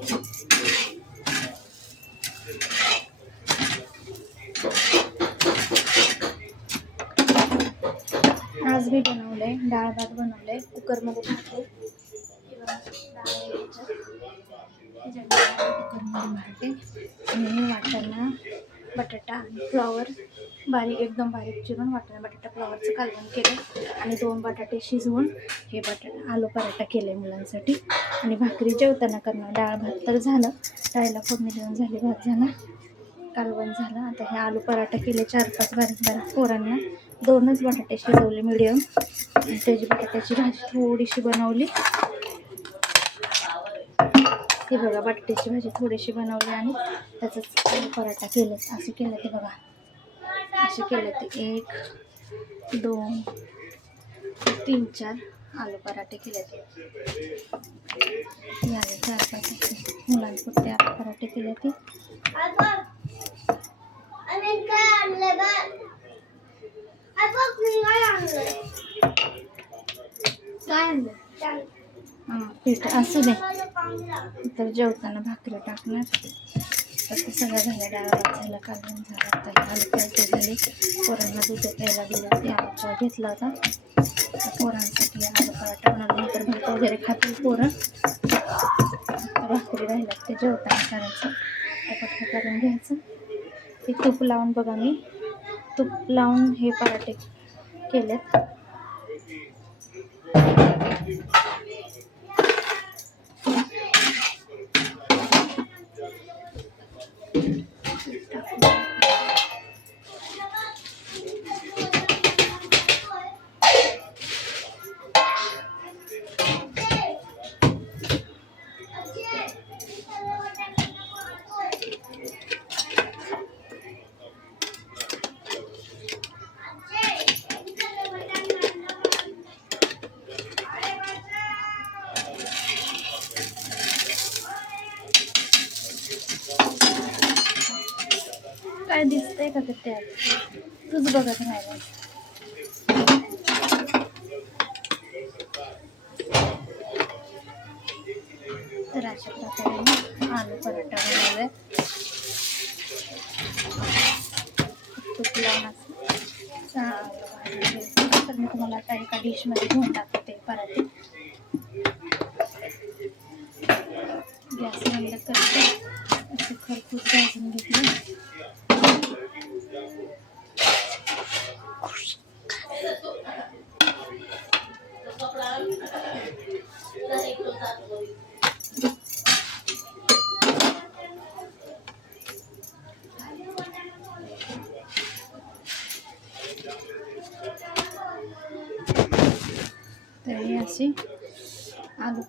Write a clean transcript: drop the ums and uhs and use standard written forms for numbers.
आज मी बनवलंय डाळ भात बनवलंय, कुकरमध्ये घातले कुकरमध्ये घालते आणि वाटाणा बटाटा आणि फ्लॉवर बारीक एकदम बारीक चिरून वाटाणा बटाटा फ्लॉवरचं कालवण केलं आणि 2 बटाटे शिजवून हे बटाटा आलू पराठा केले मुलांसाठी आणि भाकरी जेवताना करणार. डाळ भात तर झालं, डाळीला फोडणी देऊन झाली, भात झाला, कालवण झालं. आता हे आलू पराठा केले 4-5 बारीक बारीक पोरांना. 2च बटाटे शिजवले मिडियम आणि त्याची बटाट्याची भाजी थोडीशी बनवली. ते बघा बटाट्याची भाजी थोडीशी बनवली आणि त्याचाच आलू पराठा केले. असे केलं ते बघा, असे केले ते 1 2 3 4 आलू पराठे केले ते याले 4-5 मुलांपुरते आलू पराठे केले ते. पीठ असू दे तर जेवताना भाकरी टाकणार. तसं सगळं झालं, डाळ भात झालं, कालवण झालं, आता आलू पराठे झाले. पोरांना दूध प्यायला दिलं, ते आलूचा घेतला होता. पोरांसाठी आलू पराठा बनवला, नंतर भात वगैरे खातील पोरं. भाकरी राहिला ते जेवताना करायचं, पटापट करून घ्यायचं. ते तूप लावून बघा, मी तूप लावून हे पराठे केलेत. काय दिसतंय का त्यात? तूच बघत राहिला. तर अशा प्रकारे आलू पराठा बनवलाय. तूप लावून तर मी तुम्हाला आता एका डिशमध्ये घेऊन टाकते पराठे. गॅस बंद करते, असे खरपूस भाजून घेतले. तर हे असे आलू